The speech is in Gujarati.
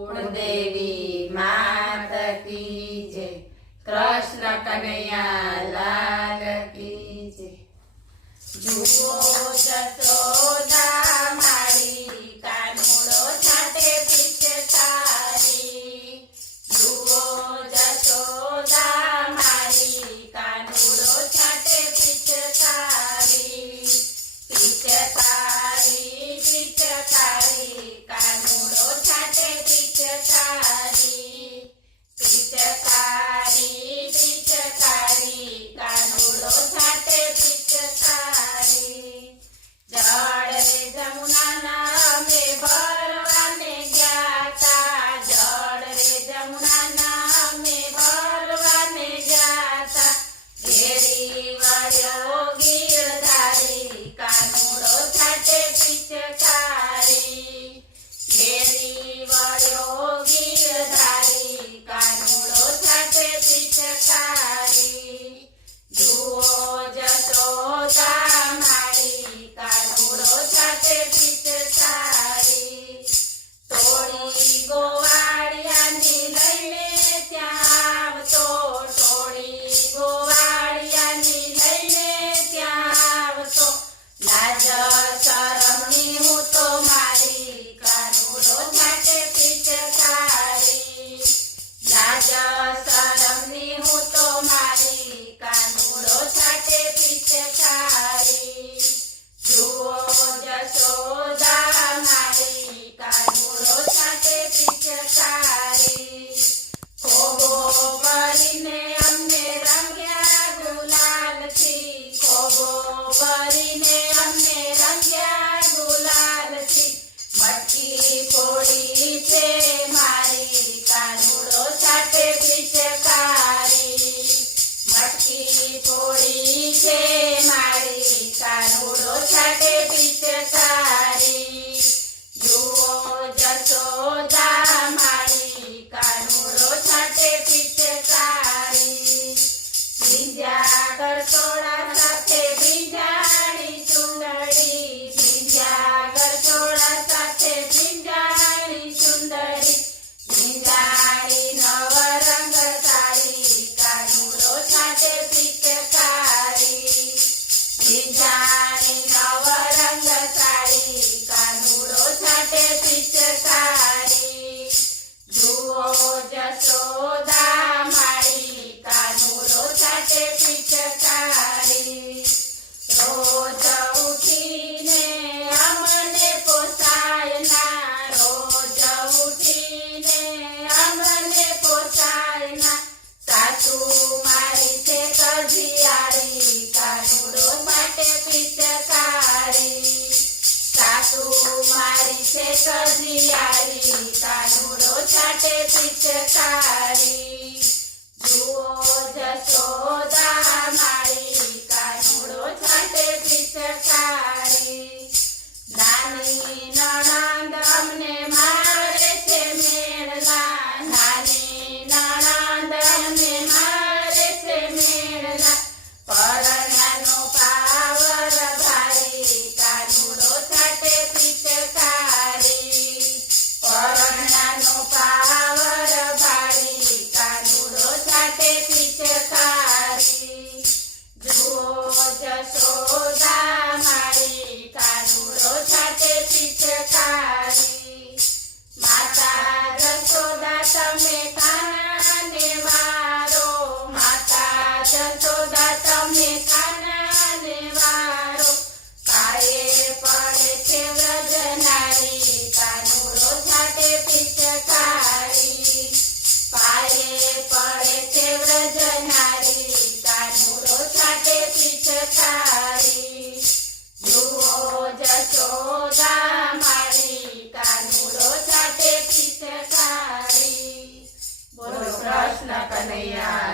कुलदेवी मात की जय। कृष्ण कन्हैया लाल की जय। जुओ जसोदा मारी कानूड़ो छाटे पिचकारी। जुओ जसोदा मारी कानूड़ो छाटे पिचकारी। पिचकारी पिचकारी कानूड़ो छाटे पिचकारी। पिचकारी पिचकारी कानूड़ो छाटे पिचकारी। जड़ रे जमुना नामे भरवाने जाता। जड़ रे जमुना नामे भरवाने जाता। घेरी वळ्यो गिरधारी कानूड़ो छाटे पिचकारी। घेरी वळ्यो गिरधारी कानूड़ो छाटे पिचकारी। जुओ जसोदा मारी कानूड़ो छाटे पिचकारी। तोड़ी गोवाड़ियानी लईने त्यां आवतो। तोड़ी गोवाड़ियानी लईने त्यां आवतो। लाज शरमनी हूँ तो मारी कानूड़ो छाटे पिचकारी। लाज शरमनी हूँ तो मारी कानूड़ो छाटे पिचकारी। जुओ जसोदा मारी कानूड़ो छाटे पिचकारी। खोबो भरीने अમને રંગ્યા ગુલાલથી। खोबो भरीने अમને રંગ્યા ગુલાલથી। મટકી ફોડી છે મારી કાનૂડો છાટે પિચकारी। મટકી ફોડી છે મારી કાનૂડો છાટે પિચकारी। જુઓ જસોદા મારી કાનૂડો છાટે પિચकारी। બીજા ગરસોડા સાથે ભીંજાણી ચુંદડી। બીજા ગરસોડા સાથે ભીંજાણી ચુંદડી। ભીંજાણી નવરંગ સાડી કાનૂડો છાટે પિચकारी। ભીંજાણી નવરંગ સાડી કાનૂડો છાટે પિચकारी। જુઓ જસોદા મારી કાનૂડો છાટે પિચकारी। રોજ ઉઠીને અમને પોસાય ના। રોજ ઉઠીને અમને પોસાય ના। સાસુ મારી છે કજિયાળી કાનૂડો માટે પિચकारी। સાસુ મારી છે કજિયાળી કાનૂડો છાટે પિચकारी। જુઓ જસોદા મારી કાનૂડો છાટે પિચकारी। નાની નણંદ અમને મારે છે મેળલા। નાની નણંદ અમને મારે છે મેળલા। પરણાનો પાવર ભારી કાનૂડો છાટે પિચकारी। પરણાનો પાવર ભારી કાનૂડો છાટે પિચकारी। જુઓ જસોદા મારી કાનૂડો છાટે પિચकारी। માતા જસોદા તમે કાનાને વારો। માતા જસોદા તમે કાનાને વારો। પાયે પડે છે વ્રજનારી કાનૂડો છાટે પિચकारी। પાયે પડે છે વ્રજનારી કાનૂડો છાટે પિચकारी। જુઓ જસોદા મારી કાનૂડો છાટે પિચकारी। બોલો કૃષ્ણ કનૈયા